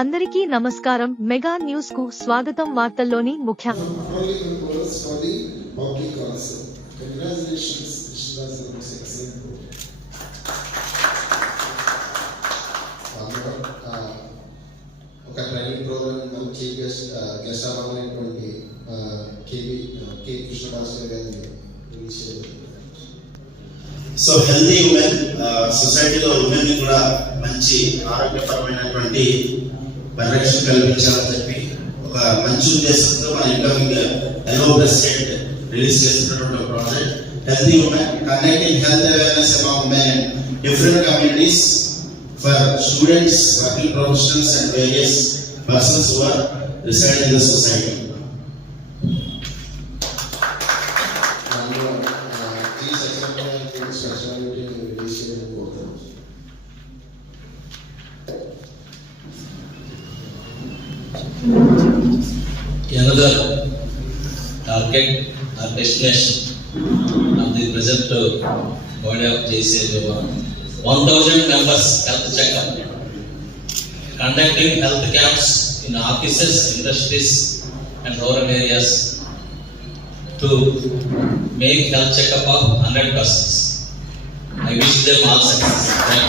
అందరికీ నమస్కారం. మెగా న్యూస్కు స్వాగతం వార్తల్లోని ముఖ్య. ఒక ట్రైనింగ్ ప్రోగ్రామ్ మనం చీఫ్ గెస్ట్ గెస్ట్ అవ్వాలనేటువంటి కేబి కే. కృష్ణదాస్ గారిని సో హెల్దీ ఉమెన్ సొసైటీలో ఉమెన్ కూడా మంచి ఆరోగ్యపరమైనటువంటి పరిరక్షణ కల్పించాలని చెప్పి ఒక మంచి ఉద్దేశంతో మన ఇన్కమింగ్ ఎల్లో ప్రెసిడెంట్ రిలీజ్ చేస్తున్నటువంటి ఒక project healthy women connecting health awareness among men different communities for students working professionals and various persons who are reside in the society దానిలో ఆ, Another target or destination of the present uh, body of JCA 1000 members health checkup. Conducting health camps in offices, industries and rural areas to make health checkup of 100 persons. I wish them all success.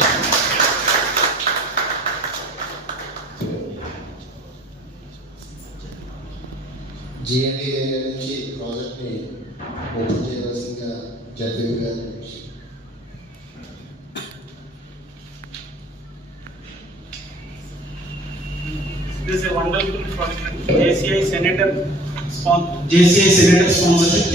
Thank you. GND area నుంచి ప్రాజెక్ట్ని open చేయవలసిందిగా ZP గారిని This is a wonderful project. JCI Senator sponsor. JCI Senator sponsorship